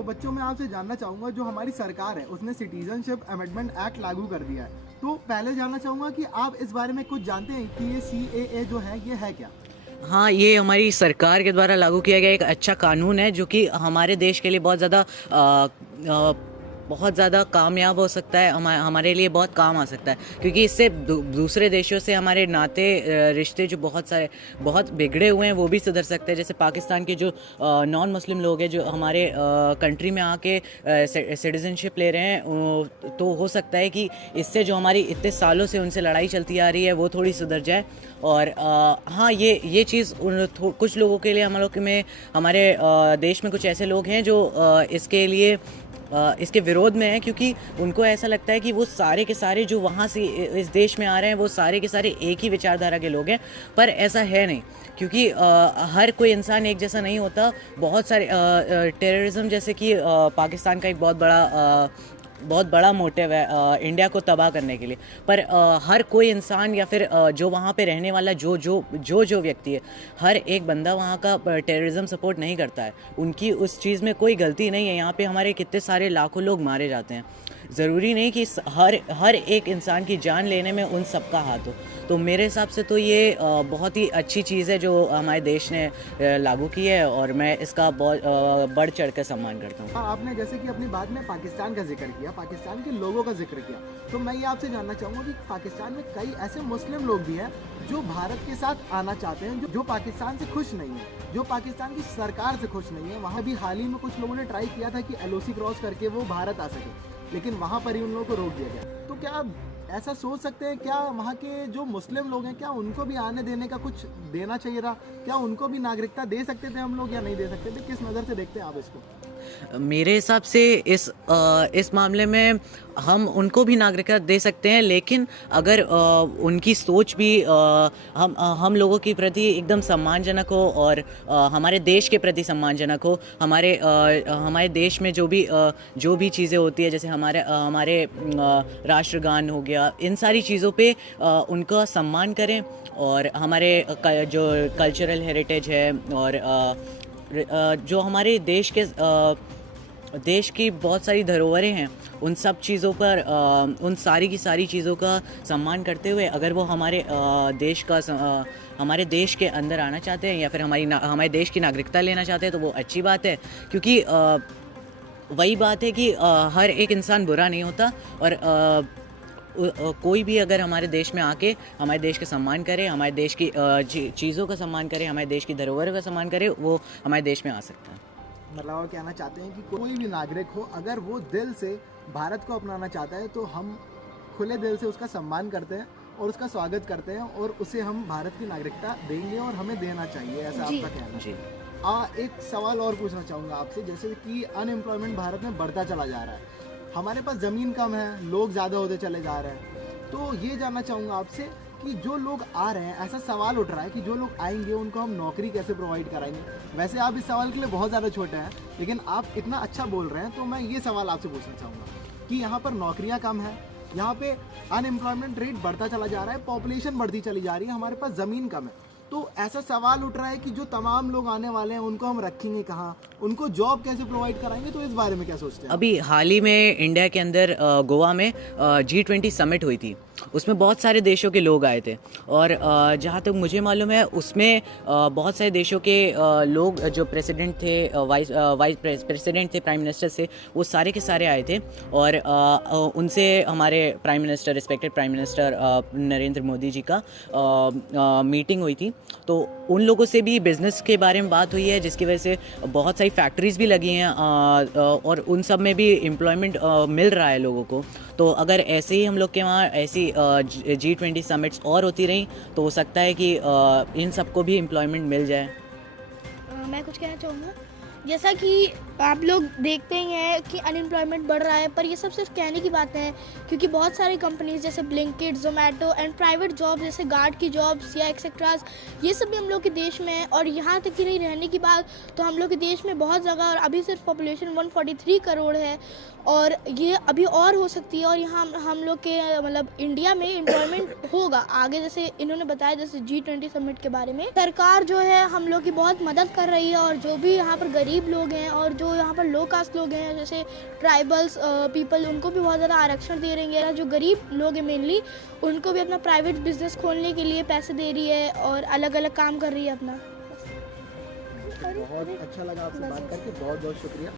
तो बच्चों मैं आपसे जानना चाहूँगा, जो हमारी सरकार है उसने सिटीजनशिप अमेंडमेंट एक्ट लागू कर दिया है, तो पहले जानना चाहूँगा कि आप इस बारे में कुछ जानते हैं कि ये CAA जो है ये है क्या? हाँ, ये हमारी सरकार के द्वारा लागू किया गया एक अच्छा कानून है जो कि हमारे देश के लिए बहुत ज़्यादा कामयाब हो सकता है, हमारे लिए बहुत काम आ सकता है, क्योंकि इससे दूसरे देशों से हमारे नाते रिश्ते जो बहुत बिगड़े हुए हैं वो भी सुधर सकते हैं। जैसे पाकिस्तान के जो नॉन मुस्लिम लोग हैं जो हमारे कंट्री में आके सिटीजनशिप ले रहे हैं, तो हो सकता है कि इससे जो हमारी इतने सालों से उनसे लड़ाई चलती आ रही है वो थोड़ी सुधर जाए। और हाँ, ये चीज़ कुछ लोगों के लिए हमारे देश में कुछ ऐसे लोग हैं जो इसके विरोध में है, क्योंकि उनको ऐसा लगता है कि वो सारे के सारे जो वहाँ से इस देश में आ रहे हैं वो सारे के सारे एक ही विचारधारा के लोग हैं, पर ऐसा है नहीं, क्योंकि हर कोई इंसान एक जैसा नहीं होता। बहुत सारे टेररिज्म जैसे कि पाकिस्तान का एक बहुत बड़ा मोटिव है इंडिया को तबाह करने के लिए, पर हर कोई इंसान या फिर जो वहाँ पे रहने वाला जो व्यक्ति है, हर एक बंदा वहाँ का टेररिज्म सपोर्ट नहीं करता है। उनकी उस चीज़ में कोई गलती नहीं है। यहाँ पे हमारे कितने सारे लाखों लोग मारे जाते हैं। ज़रूरी नहीं कि हर एक इंसान की जान लेने में उन सब का हाथ हो। तो मेरे हिसाब से तो ये बहुत ही अच्छी चीज़ है जो हमारे देश ने लागू की है, और मैं इसका बहुत बढ़ चढ़ कर सम्मान करता हूँ। हाँ, आपने जैसे कि अपनी बात में पाकिस्तान का जिक्र किया, पाकिस्तान के लोगों का जिक्र किया, तो मैं ये आपसे जानना चाहूँगा कि पाकिस्तान में कई ऐसे मुस्लिम लोग भी हैं जो भारत के साथ आना चाहते हैं, जो पाकिस्तान से खुश नहीं है, जो पाकिस्तान की सरकार से खुश नहीं है। वहाँ भी हाल ही में कुछ लोगों ने ट्राई किया था कि LOC क्रॉस करके वो भारत आ सके, लेकिन वहाँ पर ही उन लोगों को रोक दिया गया। तो क्या आप ऐसा सोच सकते हैं, क्या वहाँ के जो मुस्लिम लोग हैं क्या उनको भी आने देने का कुछ देना चाहिए था? क्या उनको भी नागरिकता दे सकते थे हम लोग या नहीं दे सकते थे? किस नज़र से देखते हैं आप इसको? मेरे हिसाब से इस मामले में हम उनको भी नागरिकता दे सकते हैं, लेकिन अगर उनकी सोच भी हम लोगों के प्रति एकदम सम्मानजनक हो और हमारे देश के प्रति सम्मानजनक हो। हमारे देश में जो भी चीज़ें होती है, जैसे हमारे राष्ट्रगान हो गया, इन सारी चीज़ों पे उनका सम्मान करें, और हमारे जो कल्चरल हेरिटेज है और जो हमारे देश की बहुत सारी धरोहरें हैं, उन सब चीज़ों पर उन सारी की सारी चीज़ों का सम्मान करते हुए अगर वो हमारे देश के अंदर आना चाहते हैं या फिर हमारे देश की नागरिकता लेना चाहते हैं, तो वो अच्छी बात है, क्योंकि वही बात है कि हर एक इंसान बुरा नहीं होता, और कोई भी अगर हमारे देश में आके हमारे देश का सम्मान करे, हमारे देश की चीज़ों का सम्मान करे, हमारे देश की धरोहर का सम्मान करे, वो हमारे देश में आ सकता है। मतलब आप कहना चाहते हैं कि कोई भी नागरिक हो, अगर वो दिल से भारत को अपनाना चाहता है तो हम खुले दिल से उसका सम्मान करते हैं और उसका स्वागत करते हैं, और उसे हम भारत की नागरिकता देंगे और हमें देना चाहिए, ऐसा आपका कहना है? जी। एक सवाल और पूछना चाहूँगा आपसे, जैसे कि अनएम्प्लॉयमेंट भारत में बढ़ता चला जा रहा है, हमारे पास ज़मीन कम है, लोग ज़्यादा होते चले जा रहे हैं, तो ये जानना चाहूँगा आपसे कि जो लोग आ रहे हैं, ऐसा सवाल उठ रहा है कि जो लोग आएंगे उनको हम नौकरी कैसे प्रोवाइड कराएंगे? वैसे आप इस सवाल के लिए बहुत ज़्यादा छोटे हैं, लेकिन आप इतना अच्छा बोल रहे हैं, तो मैं ये सवाल आपसे पूछना चाहूँगा कि यहाँ पर नौकरियाँ कम हैं, यहाँ पे अनएम्प्लॉयमेंट रेट बढ़ता चला जा रहा है, पॉपुलेशन बढ़ती चली जा रही है, हमारे पास ज़मीन कम है, तो ऐसा सवाल उठ रहा है कि जो तमाम लोग आने वाले हैं उनको हम रखेंगे कहाँ, उनको जॉब कैसे प्रोवाइड कराएंगे? तो इस बारे में क्या सोचते हैं? अभी हाल ही में इंडिया के अंदर गोवा में G20 समिट हुई थी। उसमें बहुत सारे देशों के लोग आए थे, और जहाँ तक मुझे मालूम है उसमें बहुत सारे देशों के लोग जो प्रेसिडेंट थे, वाइस प्रेसिडेंट थे, प्राइम मिनिस्टर से, वो सारे के सारे आए थे, और उनसे हमारे prime minister, respected prime minister Narendra Modi ji का मीटिंग हुई थी। तो उन लोगों से भी बिज़नेस के बारे में बात हुई है, जिसकी वजह से बहुत सारी फैक्ट्रीज़ भी लगी हैं, और उन सब में भी एम्प्लॉयमेंट मिल रहा है लोगों को। तो अगर ऐसे ही हम लोग के वहाँ ऐसी G20 समिट्स और होती रहीं, तो हो सकता है कि इन सबको भी एम्प्लॉयमेंट मिल जाए। मैं कुछ कहना चाहूँगा, जैसा कि आप लोग देखते ही हैं कि अनएम्प्लॉयमेंट बढ़ रहा है, पर ये सब सिर्फ कहने की बातें हैं, क्योंकि बहुत सारी कंपनीज जैसे Blinkit, Zomato and private job जैसे गार्ड की जॉब्स या एक्सेट्रास, ये सब भी हम लोग के देश में है। और यहाँ तक कि नहीं रहने की बात, तो हम लोग के देश में बहुत जगह, और अभी सिर्फ पॉपुलेशन 143 करोड़ है, और ये अभी और हो सकती है, और यहाँ हम लोग के मतलब इंडिया में एम्प्लॉयमेंट होगा आगे, जैसे इन्होंने बताया, जैसे G20 समिट के बारे में। सरकार जो है हम लोग की बहुत मदद कर रही है, और जो भी यहाँ पर गरीब लोग हैं और जो यहाँ पर लो कास्ट लोग हैं जैसे ट्राइबल्स पीपल, उनको भी बहुत ज़्यादा आरक्षण दे रही है। जो गरीब लोग हैं मेनली, उनको भी अपना प्राइवेट बिजनेस खोलने के लिए पैसे दे रही है और अलग अलग काम कर रही है अपना। बहुत अच्छा लगा आपसे बात करके, बहुत बहुत शुक्रिया।